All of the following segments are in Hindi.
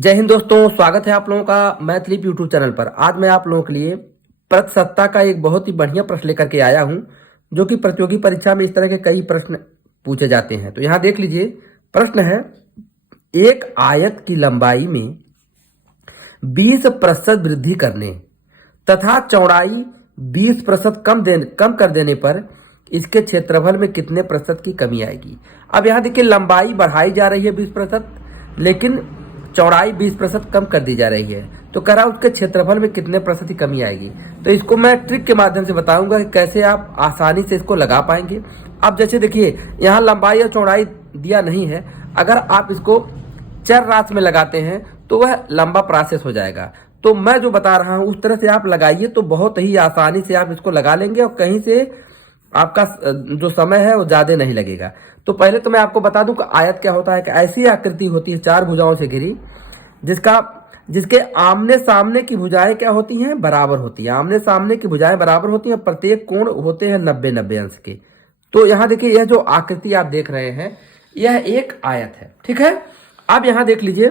जय हिंद दोस्तों, स्वागत है आप लोगों का मैथिली यूट्यूब चैनल पर। आज मैं आप लोगों के लिए प्रतिशतता का एक बहुत ही बढ़िया प्रश्न लेकर के आया हूं, जो कि प्रतियोगी परीक्षा में इस तरह के कई प्रश्न पूछे जाते हैं। तो यहाँ देख लीजिए, प्रश्न है, एक आयत की लंबाई में 20% वृद्धि करने तथा चौड़ाई 20% कम कर देने पर इसके क्षेत्रफल में कितने प्रतिशत की कमी आएगी। अब यहाँ देखिए, लंबाई बढ़ाई जा रही है 20%, लेकिन चौड़ाई 20% कम कर दी जा रही है। तो कह रहा उसके क्षेत्रफल में कितने प्रतिशत की कमी आएगी। तो इसको मैं ट्रिक के माध्यम से बताऊंगा कि कैसे आप आसानी से इसको लगा पाएंगे। अब जैसे देखिए, यहाँ लंबाई और चौड़ाई दिया नहीं है, अगर आप इसको चर राशि में लगाते हैं तो वह लंबा प्रोसेस हो जाएगा। तो मैं जो बता रहा हूँ उस तरह से आप लगाइए, तो बहुत ही आसानी से आप इसको लगा लेंगे और कहीं से आपका जो समय है वो ज्यादा नहीं लगेगा। तो पहले तो मैं आपको बता दूं कि आयत क्या होता है। कि ऐसी आकृति होती है चार भुजाओं से घिरी, जिसके आमने सामने की भुजाएं क्या होती हैं, बराबर होती है। आमने सामने की भुजाएं बराबर होती हैं, प्रत्येक कोण होते हैं 90-90 अंश के। तो यहाँ देखिए, यह जो आकृति आप देख रहे हैं यह एक आयत है, ठीक है। अब यहाँ देख लीजिए,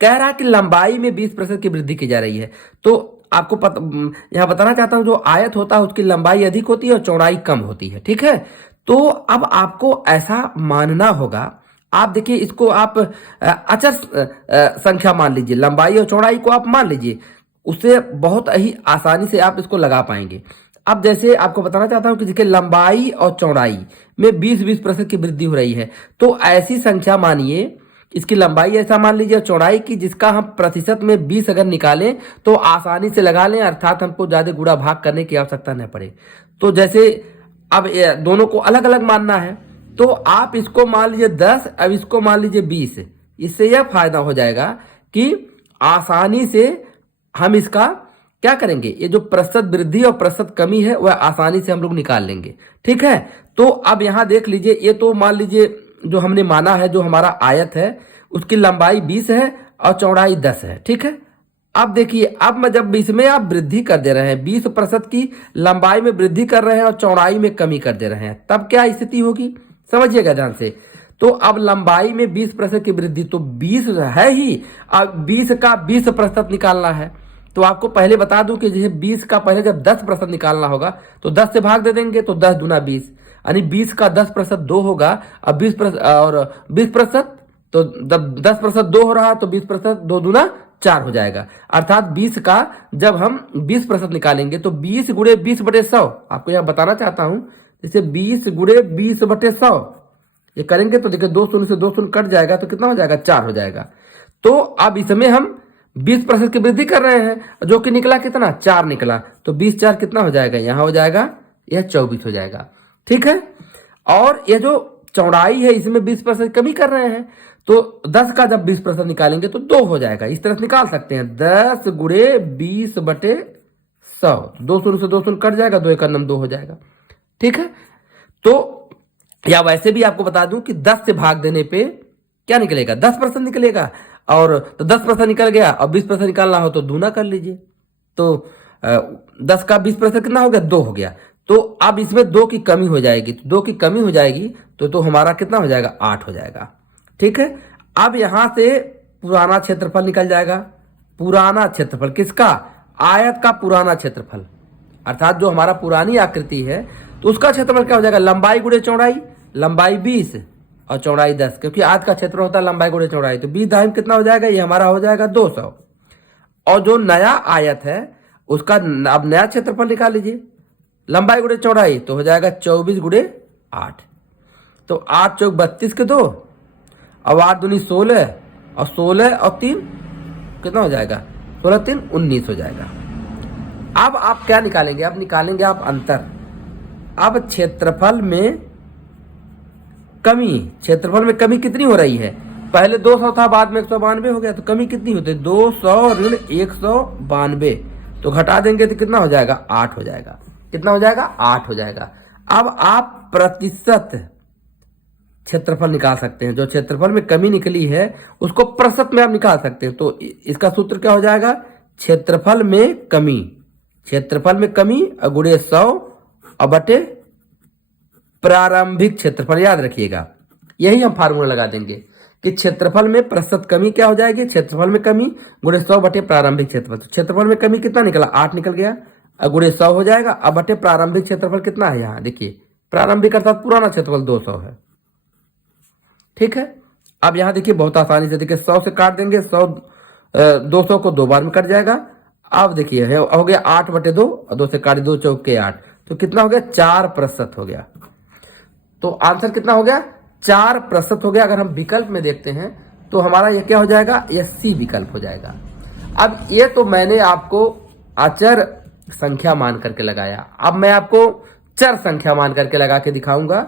कह रहा है कि लंबाई में 20% की वृद्धि की जा रही है। तो आपको यहाँ बताना चाहता हूं, जो आयत होता है उसकी लंबाई अधिक होती है और चौड़ाई कम होती है, ठीक है। तो अब आपको ऐसा मानना होगा, आप देखिए इसको आप अचर संख्या मान लीजिए, लंबाई और चौड़ाई को आप मान लीजिए, उससे बहुत ही आसानी से आप इसको लगा पाएंगे। अब जैसे आपको बताना चाहता हूं कि जिसके लंबाई और चौड़ाई में 20% की वृद्धि हो रही है, तो ऐसी संख्या मानिए, इसकी लंबाई ऐसा मान लीजिए, चौड़ाई की जिसका हम प्रतिशत में 20 अगर निकालें तो आसानी से लगा लें, अर्थात हमको ज्यादा गुणा भाग करने की आवश्यकता न पड़े। तो जैसे अब दोनों को अलग अलग मानना है, तो आप इसको मान लीजिए 10, अब इसको मान लीजिए 20। इससे यह फायदा हो जाएगा कि आसानी से हम इसका क्या करेंगे, ये जो प्रतिशत वृद्धि और प्रतिशत कमी है वह आसानी से हम लोग निकाल लेंगे, ठीक है। तो अब यहां देख लीजिए, ये तो मान लीजिए जो हमने माना है, जो हमारा आयत है उसकी लंबाई 20 है और चौड़ाई 10 है, ठीक है। अब देखिए, अब मैं जब इसमें आप वृद्धि कर दे रहे हैं, 20% की लंबाई में वृद्धि कर रहे हैं और चौड़ाई में कमी कर दे रहे हैं, तब क्या स्थिति होगी, समझिएगा ध्यान से। तो अब लंबाई में 20% की वृद्धि, तो 20 है ही, अब 20 का 20% निकालना है। तो आपको पहले बता दूं कि जैसे 20 का पहले जब 10% निकालना होगा तो 10 से भाग दे देंगे, तो 10 दूना 20, यानी 20 का 10% 2 होगा। अब 20% और 20%, तो 10% 2 हो रहा, तो 20% 2 दूना 4 हो जाएगा। अर्थात 20 का जब हम 20% निकालेंगे तो 20 गुणे 20/100, आपको यह बताना चाहता हूं, जैसे 20 गुणे 20/100 ये करेंगे तो देखिए 2 शून्य से 2 शून्य कट जाएगा, तो कितना हो जाएगा, 4 हो जाएगा। तो अब इसमें हम 20% की वृद्धि कर रहे हैं, जो कि निकला कितना, 4 निकला। तो 20 4 कितना हो जाएगा, यहां हो जाएगा, यह 24 हो जाएगा, ठीक है। और यह जो चौड़ाई है इसमें 20% कमी कर रहे हैं, तो 10 का जब 20% निकालेंगे तो 2 हो जाएगा। इस तरह से निकाल सकते हैं, 10 गुणे 20/100, 2 शून्य से 2 शून्य कट जाएगा, 2 1 2 हो जाएगा, ठीक है। तो या वैसे भी आपको बता दूं कि 10 से भाग देने पे क्या निकलेगा, 10% निकलेगा। और तो 10% निकल गया, और 20% निकालना हो तो दूना कर लीजिए। तो 10 का 20% कितना हो गया, 2 हो गया। तो अब इसमें 2 की कमी हो जाएगी, तो 2 की कमी हो जाएगी तो हमारा कितना हो जाएगा, 8 हो जाएगा, ठीक है। अब यहां से पुराना क्षेत्रफल निकल जाएगा। पुराना क्षेत्रफल किसका, आयत का पुराना क्षेत्रफल, अर्थात जो हमारा पुरानी आकृति है तो उसका क्षेत्रफल क्या हो जाएगा, लंबाई गुणे चौड़ाई, लंबाई 20 और चौड़ाई 10, क्योंकि आज का क्षेत्र होता है लंबाई गुणे चौड़ाई। तो 20 दाहिम कितना हो जाएगा, ये हमारा हो जाएगा 200। और जो नया आयत है उसका अब नया क्षेत्रफल निकाल लीजिए, लंबाई गुणे चौड़ाई, तो हो जाएगा 24 गुणे 8। तो 8 चौक 32 के 2, अब 8 दूनी 16, और 16 और 3 कितना हो जाएगा, 16 3 19 हो जाएगा। अब आप क्या निकालेंगे, अब निकालेंगे आप अंतर। अब क्षेत्रफल में कमी कितनी हो रही है, पहले 200 था, बाद में 192 हो गया, तो कमी कितनी होती है, 200 ऋण 192, तो घटा देंगे तो कितना हो जाएगा, 8 हो जाएगा। कितना हो जाएगा, 8 हो जाएगा। अब आप प्रतिशत क्षेत्रफल निकाल सकते हैं, जो क्षेत्रफल में कमी निकली है उसको प्रतिशत में आप निकाल सकते हैं। तो इसका सूत्र क्या हो जाएगा, क्षेत्रफल में कमी गुणे 100 और बटे प्रारंभिक क्षेत्रफल, याद रखिएगा, यही हम फार्मूला लगा देंगे कि क्षेत्रफल में प्रतिशत कमी क्या हो जाएगी, क्षेत्रफल में कमी गुणे 100 बटे प्रारंभिक क्षेत्रफल। तो क्षेत्रफल में कमी कितना निकला, 8 निकल गया, अब गुणे 100 हो जाएगा। अब बटे प्रारंभिक क्षेत्रफल कितना है, यहाँ देखिए प्रारंभिक अर्थात पुराना क्षेत्रफल 200 है। ठीक है, अब यहाँ देखिए बहुत आसानी से देखिए 100 से काट देंगे, 200 को 2 बार में कट जाएगा। अब देखिए हो गया 8 बटे 2, 2 से काट 2 चौके 8, तो कितना हो गया 4% हो गया। तो आंसर कितना हो गया 4% हो गया। अगर हम विकल्प में देखते हैं तो हमारा ये क्या हो जाएगा, ये सी विकल्प हो जाएगा। अब ये तो मैंने आपको अचर संख्या मान करके लगाया, अब मैं आपको चर संख्या मान करके लगा के दिखाऊंगा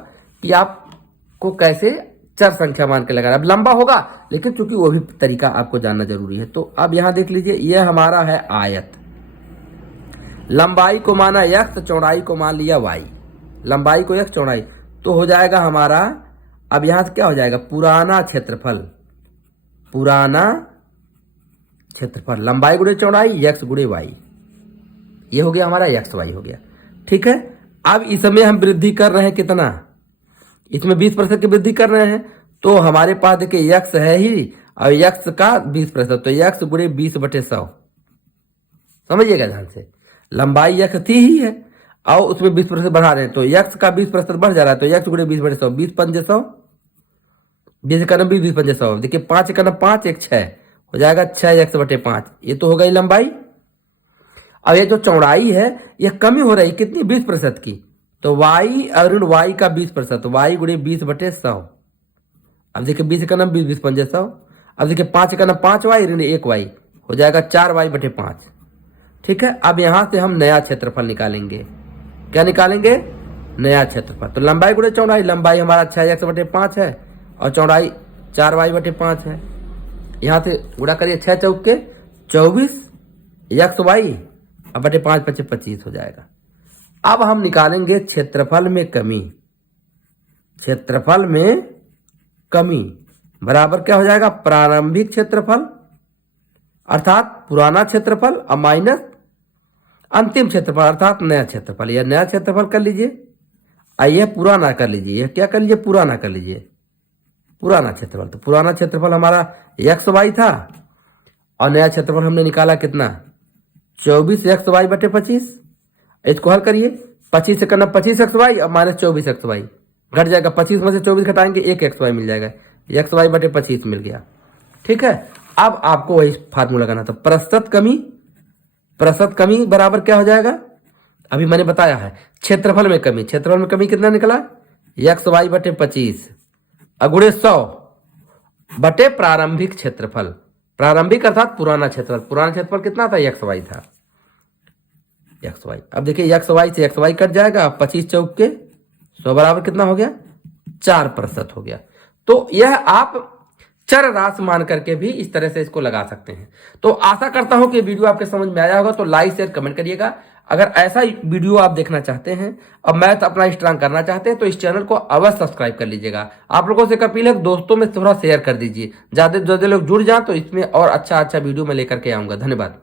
कि आपको कैसे चर संख्या मान के लगाना। अब लंबा होगा लेकिन चूंकि वो भी तरीका आपको जानना जरूरी है। तो अब यहां देख लीजिए, यह हमारा है आयत, लंबाई को माना x, चौड़ाई को मान लिया y, लंबाई को x, चौड़ाई, तो हो जाएगा हमारा, अब यहां से क्या हो जाएगा, पुराना क्षेत्रफल, पुराना क्षेत्रफल, लंबाई गुणे चौड़ाई x गुणे y, ये हो गया हमारा x y हो गया। ठीक है, अब इसमें हम वृद्धि कर रहे हैं कितना, इसमें 20% की वृद्धि कर रहे हैं, तो हमारे पास देखिए x है ही और x का 20%, तो x गुणे 20/100, समझिएगा ध्यान से, लंबाई x थी ही है और उसमें 20% बढ़ा रहे हैं, तो x का 20% बढ़ जा रहा है, तो x गुणे 20/100, 20×5 100, 20 का 90, 20×5 देखिए 5 का 5 1 6 हो जाएगा, 6x/5, ये तो हो गई लंबाई। अब ये जो चौड़ाई है ये कमी हो रही कितनी, 20% की, तो y और y का 20%, y गुणे 20/100, अब देखिए 20 का 90, 20×5 अब देखिए 5 का 5y ऋण 1y हो जाएगा 4y/5। ठीक है, अब यहां से हम नया क्षेत्रफल निकालेंगे, क्या निकालेंगे, नया क्षेत्रफल। तो लंबाई गुणे चौड़ाई, लंबाई हमारा 6x/5 है और चौड़ाई 4y/5 है, यहां से गुणा करिए 6 चौके 24 xy अब बटे 5 × 25 हो जाएगा। अब हम निकालेंगे क्षेत्रफल में कमी, क्षेत्रफल में कमी बराबर क्या हो जाएगा, प्रारंभिक क्षेत्रफल अर्थात पुराना क्षेत्रफल और माइनस अंतिम क्षेत्रफल अर्थात नया क्षेत्रफल, यह नया क्षेत्रफल कर लीजिए और यह पुराना कर लीजिए, यह क्या कर लीजिए, पुराना कर लीजिए, पुराना क्षेत्रफल। तो पुराना क्षेत्रफल हमारा xy था और नया क्षेत्रफल हमने निकाला कितना, 24xy/25, इसको हल करिए, 25 से करना 25xy और माइनस 24xy घट जाएगा, 25 में से 24 घटाएंगे 1xy मिल जाएगा, xy/25 मिल गया। ठीक है, अब आपको वही फार्मूला लगाना था, प्रतिशत कमी बराबर क्या हो जाएगा, अभी मैंने बताया है क्षेत्रफल में कमी, क्षेत्रफल में कमी कितना निकला, xy/25 गुणे 100 बटे प्रारंभिक क्षेत्रफल, प्रारंभिक अर्थात पुराना क्षेत्रफल, पुराना क्षेत्रफल कितना था, xy था, xy। अब देखिए xy से xy कट जाएगा, 25 चौके 100 बराबर कितना हो गया, 4% हो गया। तो यह आप चर राशि मान करके भी इस तरह से इसको लगा सकते हैं। तो आशा करता हूं कि वीडियो आपके समझ में आया होगा, तो लाइक शेयर कमेंट करिएगा। अगर ऐसा वीडियो आप देखना चाहते हैं और मैथ अपना स्ट्रांग करना चाहते हैं तो इस चैनल को अवश्य सब्सक्राइब कर लीजिएगा। आप लोगों से अपील है दोस्तों में थोड़ा शेयर कर दीजिए, ज्यादा लोग जुड़ जाए तो इसमें और अच्छा वीडियो में लेकर के आऊंगा। धन्यवाद।